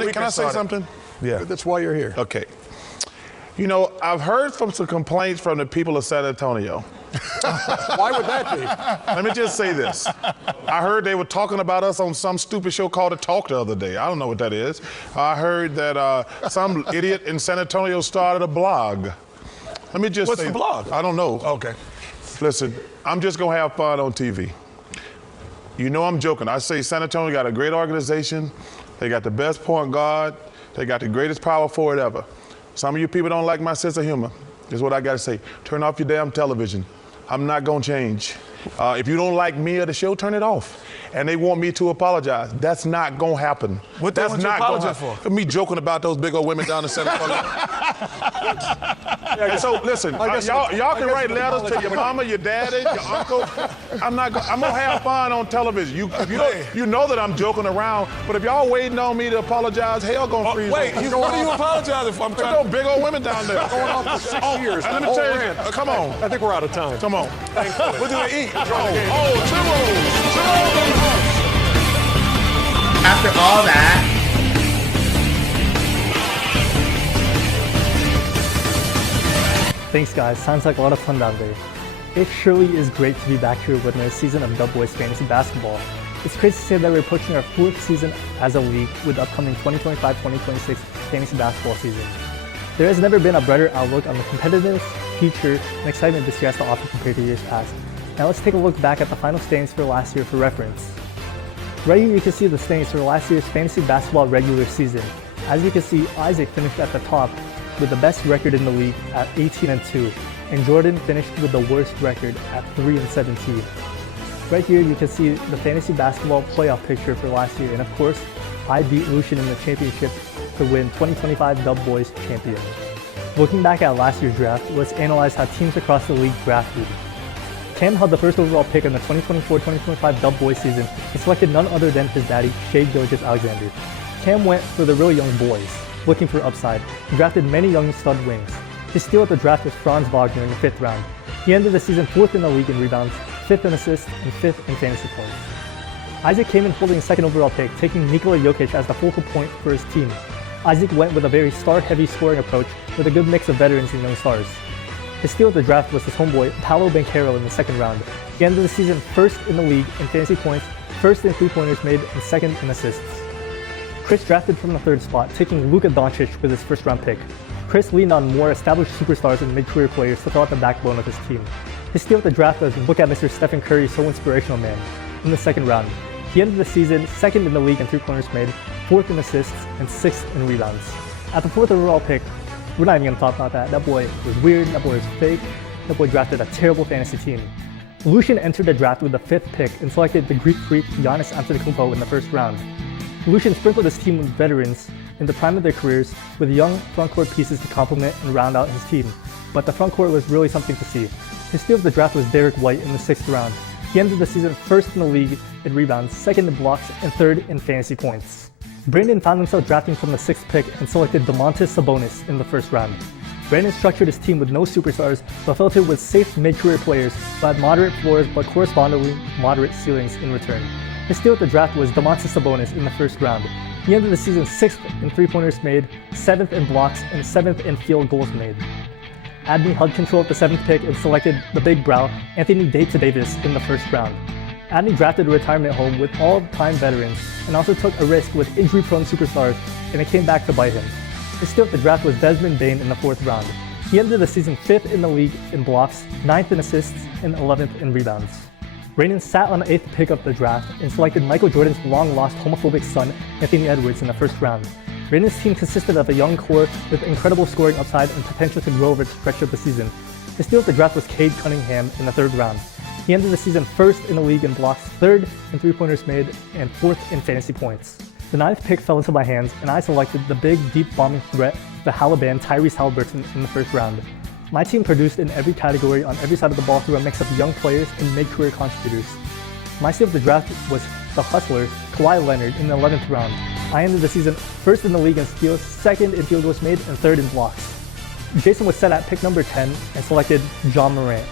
Can I say something? Yeah. That's why you're here. Okay. You know, I've heard from some complaints from the people of San Antonio. Why would that be? Let me just say this. I heard they were talking about us on some stupid show called The Talk the other day. I don't know what that is. I heard that some idiot in San Antonio started a blog. Let me just What's say. the blog? I don't know. Okay. Listen, I'm just going to have fun on TV. You know I'm joking. I say San Antonio got a great organization. They got the best point guard. They got the greatest power forward ever. Some of you people don't like my sense of humor. Is what I got to say. Turn off your damn television. I'm not going to change. If you don't like me or the show, turn it off. And they want me to apologize. That's not going to happen. What that's not apologize for? Me joking about those big old women down in San Antonio. So listen, y'all can write letters to your mama, your daddy, your uncle. I'm gonna have fun on television. You know that I'm joking around, but if y'all waiting on me to apologize, hell gonna freeze. Wait, what are you apologizing for? There's no big old women down there. Going on for 6 years. Let me tell you again. Come on. I think we're out of time. Come on. What do they eat? Churros. After all that, thanks guys, sounds like a lot of fun down there. It surely is great to be back here with another season of Dub Boys Fantasy Basketball. It's crazy to say that we're approaching our 4th season as a league with the upcoming 2025-2026 Fantasy Basketball season. There has never been a brighter outlook on the competitiveness, future, and excitement this year has to offer compared to years past. Now let's take a look back at the final standings for last year for reference. Right here you can see the standings for last year's Fantasy Basketball regular season. As you can see, Isaac finished at the top with the best record in the league at 18-2, and Jordan finished with the worst record at 3-17. Right here you can see the Fantasy Basketball playoff picture for last year, and of course, I beat Lucian in the championship to win 2025 Dub Boys champion. Looking back at last year's draft, let's analyze how teams across the league drafted. Cam held the first overall pick in the 2024-2025 Dub Boys season and selected none other than his daddy, Shai Gilgeous-Alexander. Cam went for the really young boys, looking for upside, and drafted many young stud wings. His steal at the draft was Franz Wagner in the 5th round. He ended the season 4th in the league in rebounds, 5th in assists, and 5th in fantasy points. Isaac came in holding a 2nd overall pick, taking Nikola Jokic as the focal point for his team. Isaac went with a very star-heavy scoring approach with a good mix of veterans and young stars. His steal of the draft was his homeboy, Paolo Banchero, in the 2nd round. He ended the season 1st in the league in fantasy points, 1st in 3-pointers made, and 2nd in assists. Chris drafted from the 3rd spot, taking Luka Doncic with his 1st round pick. Chris leaned on more established superstars and mid-career players to fill out the backbone of his team. His steal of the draft was look at Mr. Stephen Curry, so inspirational man, in the 2nd round. He ended the season 2nd in the league in 3-pointers made, 4th in assists, and 6th in rebounds. At the 4th overall pick, we're not even going to talk about that. That boy was weird, that boy was fake, that boy drafted a terrible fantasy team. Lucian entered the draft with the 5th pick and selected the Greek freak Giannis Antetokounmpo in the 1st round. Lucian sprinkled his team with veterans in the prime of their careers with young frontcourt pieces to complement and round out his team, but the frontcourt was really something to see. His steal of the draft was Derek White in the 6th round. He ended the season 1st in the league in rebounds, 2nd in blocks, and 3rd in fantasy points. Brandon found himself drafting from the 6th pick and selected Domantas Sabonis in the 1st round. Brandon structured his team with no superstars, but filled it with safe mid-career players who had moderate floors but correspondingly moderate ceilings in return. His steal at the draft was Domantas Sabonis in the 1st round. He ended the season 6th in 3-pointers made, 7th in blocks, and 7th in field goals made. Adney held control at the 7th pick and selected the big brow, Anthony Davis in the 1st round. Adney drafted a retirement home with all-time veterans and also took a risk with injury-prone superstars, and it came back to bite him. His steal at the draft was Desmond Bane in the 4th round. He ended the season 5th in the league in blocks, 9th in assists, and 11th in rebounds. Brandon sat on the 8th pick of the draft and selected Michael Jordan's long-lost homophobic son, Anthony Edwards, in the 1st round. Brandon's team consisted of a young core with incredible scoring upside and potential to grow over the stretch of the season. His steal at the draft was Cade Cunningham in the 3rd round. He ended the season 1st in the league in blocks, 3rd in 3-pointers made, and 4th in fantasy points. The 9th pick fell into my hands, and I selected the big, deep bombing threat, the Halliburton Tyrese Halliburton, in the 1st round. My team produced in every category on every side of the ball through a mix of young players and mid-career contributors. My steal of the draft was the hustler, Kawhi Leonard, in the 11th round. I ended the season 1st in the league in steals, 2nd in field goals made, and 3rd in blocks. Jason was set at pick number 10 and selected John Morant.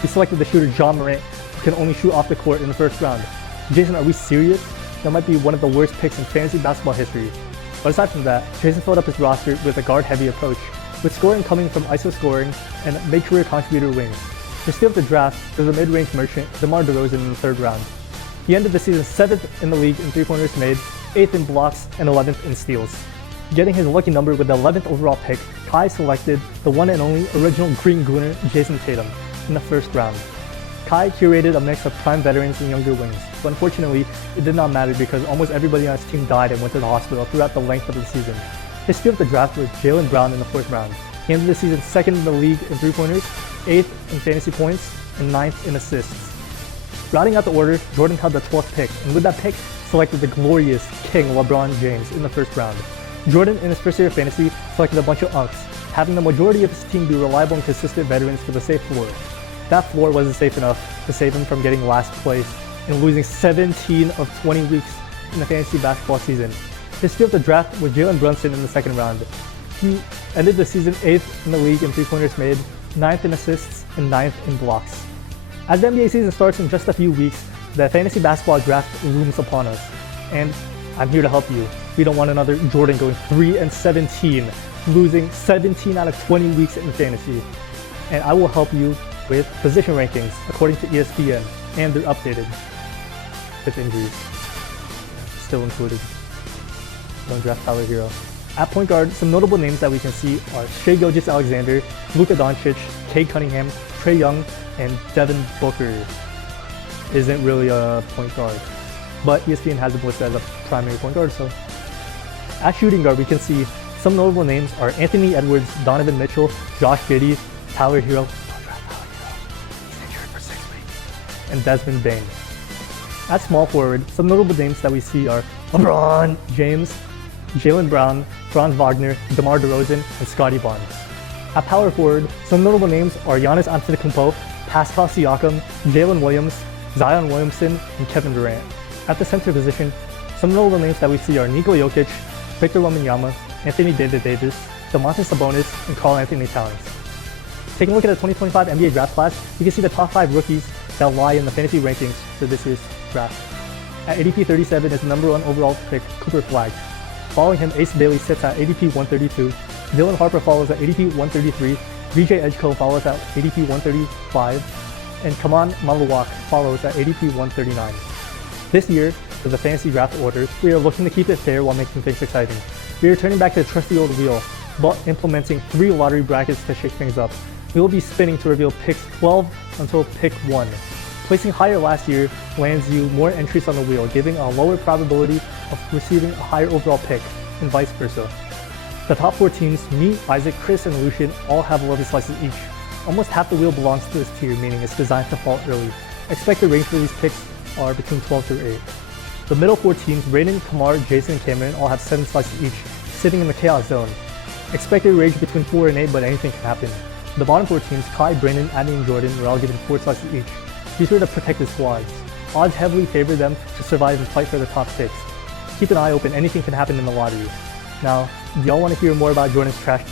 He selected the shooter John Morant, who can only shoot off the court in the 1st round. Jason, are we serious? That might be one of the worst picks in fantasy basketball history. But aside from that, Jason filled up his roster with a guard-heavy approach, with scoring coming from ISO scoring and mid-career contributor wings. His steal of the draft was a mid-range merchant, DeMar DeRozan, in the 3rd round. He ended the season 7th in the league in three-pointers made, 8th in blocks, and 11th in steals. Getting his lucky number with the 11th overall pick, Kai selected the one and only original Green Gooner, Jason Tatum, in the 1st round. Kai curated a mix of prime veterans and younger wings, but unfortunately, it did not matter because almost everybody on his team died and went to the hospital throughout the length of the season. His steal of the draft was Jaylen Brown in the 4th round. He ended the season 2nd in the league in three-pointers, 8th in fantasy points, and 9th in assists. Rounding out the order, Jordan held the 12th pick, and with that pick, selected the glorious King LeBron James in the 1st round. Jordan, in his first year of fantasy, selected a bunch of unks, having the majority of his team be reliable and consistent veterans for the safe floor. That floor wasn't safe enough to save him from getting last place and losing 17 of 20 weeks in the fantasy basketball season. His steal of the draft was Jalen Brunson in the 2nd round. He ended the season 8th in the league in three-pointers made, 9th in assists, and 9th in blocks. As the NBA season starts in just a few weeks, the fantasy basketball draft looms upon us. And I'm here to help you. We don't want another Jordan going 3-17, losing 17 out of 20 weeks in fantasy. And I will help you with position rankings according to ESPN, and they're updated with injuries still included. Don't draft Tyler Hero. At point guard, some notable names that we can see are Shai Gilgeous-Alexander, Luka Doncic, Cade Cunningham, Trae Young, and Devin Booker. Isn't really a point guard, but ESPN has him listed as a primary point guard. So at shooting guard, we can see some notable names are Anthony Edwards, Donovan Mitchell, Josh Giddey, Tyler Hero. Don't draft Tyler Hero. He's injured for 6 weeks. And Desmond Bane. At small forward, some notable names that we see are LeBron James, Jaylen Brown, Franz Wagner, DeMar DeRozan, and Scottie Barnes. At power forward, some notable names are Giannis Antetokounmpo, Pascal Siakam, Jalen Williams, Zion Williamson, and Kevin Durant. At the center position, some notable names that we see are Nikola Jokic, Victor Wembanyama, Anthony Davis, Domantas Sabonis, and Karl-Anthony Towns. Taking a look at the 2025 NBA draft class, you can see the top 5 rookies that lie in the fantasy rankings for this year's draft. At ADP 37 is the number 1 overall pick, Cooper Flagg. Following him, Ace Bailey sits at ADP 132, Dylan Harper follows at ADP 133, VJ Edgeco follows at ADP 135, and Kaman Maluwak follows at ADP 139. This year, for the fantasy draft order, we are looking to keep it fair while making things exciting. We are turning back to the trusty old wheel, but implementing 3 lottery brackets to shake things up. We will be spinning to reveal picks 12 until pick 1. Placing higher last year lands you more entries on the wheel, giving a lower probability of receiving a higher overall pick, and vice versa. The top 4 teams, me, Isaac, Chris, and Lucian, all have 11 slices each. Almost half the wheel belongs to this tier, meaning it's designed to fall early. Expected range for these picks are between 12 through 8. The middle 4 teams, Raiden, Kamar, Jason, and Cameron, all have 7 slices each, sitting in the chaos zone. Expected range between 4 and 8, but anything can happen. The bottom 4 teams, Kai, Brandon, Adney, and Jordan, are all given 4 slices each. These are the protected squads. Odds heavily favor them to survive and fight for the top picks. Keep an eye open, anything can happen in the lottery. Now, do y'all want to hear more about Jordan's trash?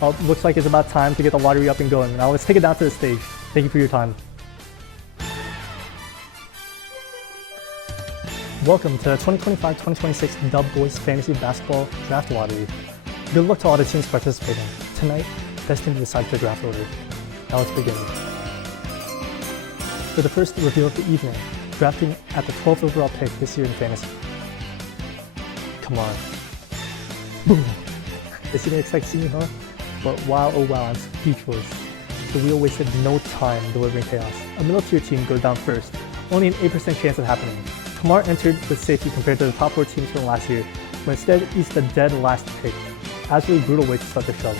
Well, looks like it's about time to get the lottery up and going. Now let's take it down to the stage. Thank you for your time. Welcome to the 2025-2026 Dub Boys Fantasy Basketball Draft Lottery. Good luck to all the teams participating. Tonight, best team decides the draft order. Now let's begin. For the first reveal of the evening, drafting at the 12th overall pick this year in fantasy. Come on. Boom! This didn't expect to see me, huh? But wow, oh wow, I'm speechless. The wheel wasted no time delivering chaos. A middle tier team goes down first, only an 8% chance of happening. Kamar entered with safety compared to the top 4 teams from last year, but instead he's the dead last pick. Absolutely brutal way to start the show.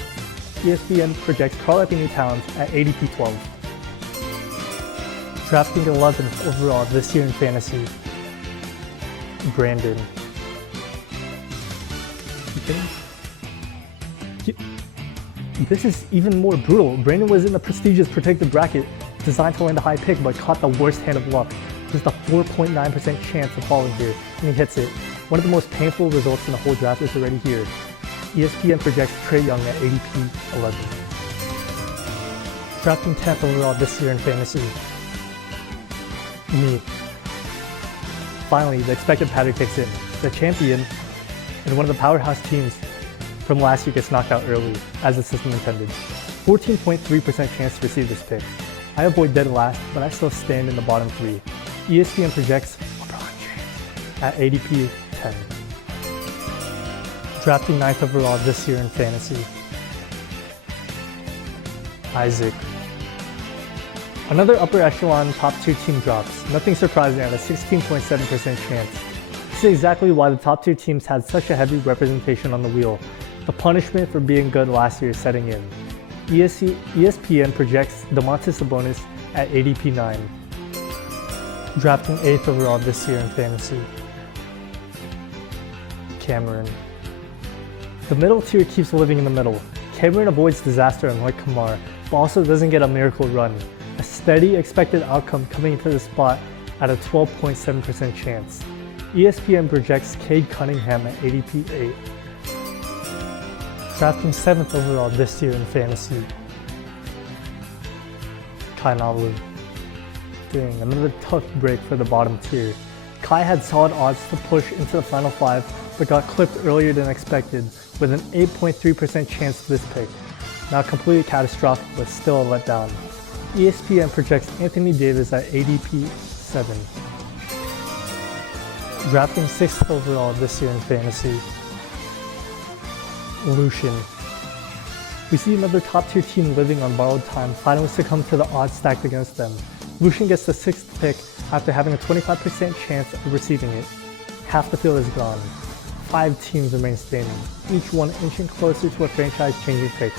ESPN projects Karl-Anthony Towns at ADP 12. Drafting 11th overall this year in fantasy, Brandon. This is even more brutal. Brandon was in the prestigious protected bracket, designed to land a high pick, but caught the worst hand of luck. Just a 4.9% chance of falling here, and he hits it. One of the most painful results in the whole draft is already here. ESPN projects Trae Young at ADP 11. Drafting 10th overall this year in fantasy, me. Finally, the expected pattern kicks in. the champion and one of the powerhouse teams from last year gets knocked out early, as the system intended. 14.3% chance to receive this pick. I avoid dead last, but I still stand in the bottom 3. ESPN projects LeBron James at ADP 10. Drafting 9th overall this year in fantasy, Isaac. Another upper echelon top 2 team drops. Nothing surprising at a 16.7% chance. This is exactly why the top 2 teams had such a heavy representation on the wheel. The punishment for being good last year is setting in. ESPN projects Domantas Sabonis at ADP 9. Drafting 8th overall this year in fantasy, Cameron. The middle tier keeps living in the middle. Cameron avoids disaster unlike Kamar, but also doesn't get a miracle run. A steady expected outcome coming into the spot at a 12.7% chance. ESPN projects Cade Cunningham at ADP 8. Drafting 7th overall this year in fantasy, Kai Nalu. Dang, another tough break for the bottom tier. Kai had solid odds to push into the final 5, but got clipped earlier than expected with an 8.3% chance to this pick. Not completely catastrophic, but still a letdown. ESPN projects Anthony Davis at ADP 7. Drafting 6th overall this year in fantasy, Lucian. We see another top tier team living on borrowed time finally succumb to the odds stacked against them. Lucian gets the 6th pick after having a 25% chance of receiving it. Half the field is gone. 5 teams remain standing, each one inching closer to a franchise-changing pick.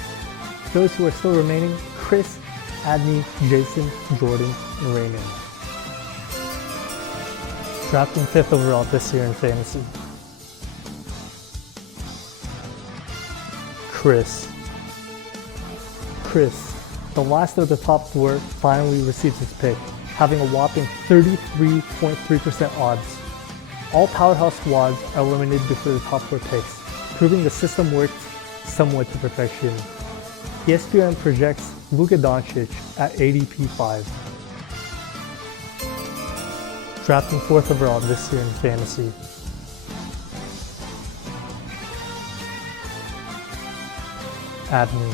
Those who are still remaining, Chris, Adney, Jason, Jordan, and Raymond. Drafting 5th overall this year in fantasy, Chris. The last of the top 4, finally receives his pick, having a whopping 33.3% odds. All powerhouse squads are eliminated before the top 4 picks, proving the system worked somewhat to perfection. ESPN projects Luka Doncic at ADP 5. Drafting 4th overall this year in fantasy, Adney.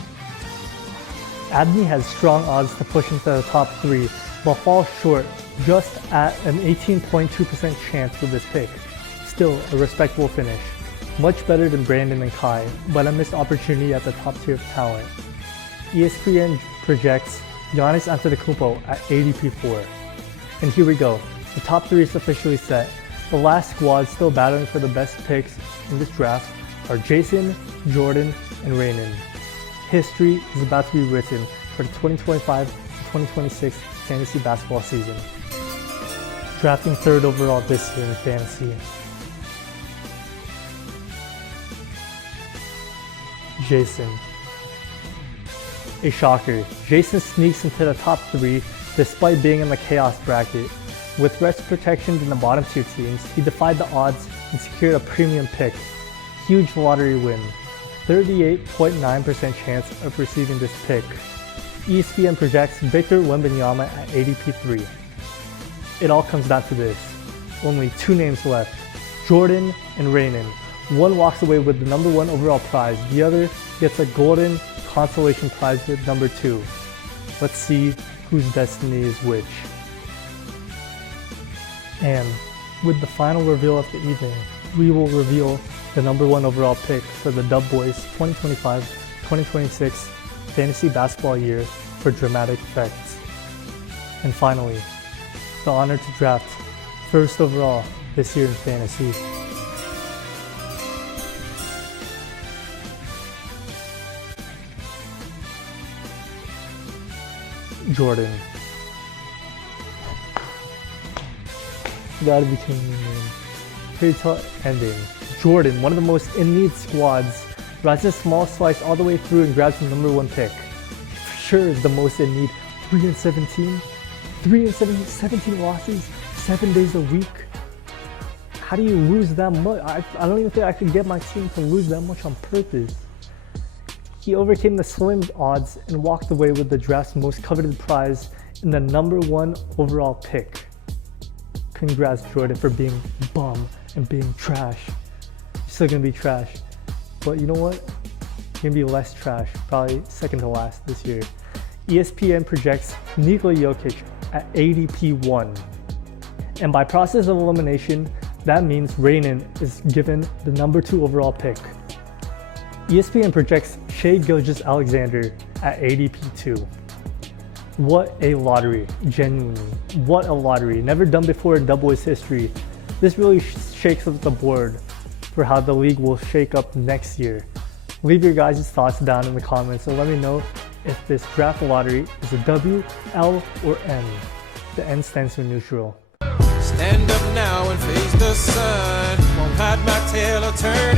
Adney has strong odds to push into the top 3, but falls short just at an 18.2% chance with this pick. Still a respectable finish. Much better than Brandon and Kai, but a missed opportunity at the top tier of talent. ESPN projects Giannis Antetokounmpo at ADP 4. And here we go. The top 3 is officially set. The last squad still battling for the best picks in this draft are Jason, Jordan, and Raymond. History is about to be written for the 2025-2026 fantasy basketball season. Drafting 3rd overall this year in fantasy, Jason. A shocker, Jason sneaks into the top 3 despite being in the chaos bracket. With rest protections in the bottom 2 teams, he defied the odds and secured a premium pick. Huge lottery win. 38.9% chance of receiving this pick. ESPN projects Victor Wembanyama at ADP 3. It all comes down to this. Only 2 names left, Jordan and Raymond. One walks away with the number 1 overall prize, the other gets a golden consolation prize with number 2. Let's see whose destiny is which. And with the final reveal of the evening, we will reveal the number 1 overall pick for the Dub Boys 2025-2026 fantasy basketball year for dramatic effects. And finally, the honor to draft 1st overall this year in fantasy, Jordan. Gotta be kidding me, man. Pretty tough ending. Jordan, one of the most in-need squads, rises small slice all the way through and grabs the number 1 pick. For sure is the most in need. 3-17? 17 losses, 7 days a week. How do you lose that much? I don't even think I could get my team to lose that much on purpose. He overcame the slim odds and walked away with the draft's most coveted prize in the number 1 overall pick. Congrats, Jordan, for being bum and being trash. You're still gonna be trash. But you know what? You're gonna be less trash, probably second to last this year. ESPN projects Nikola Jokic at ADP 1. And by process of elimination, that means Rainen is given the number 2 overall pick. ESPN projects Shai Gilgeous-Alexander at ADP 2. What a lottery, genuinely. What a lottery. Never done before in Double A's history. This really shakes up the board for how the league will shake up next year. Leave your guys' thoughts down in the comments and let me know if this draft lottery is a W, L, or N. The N stands for neutral. Stand up now and face the sun. Won't hide my tail or turn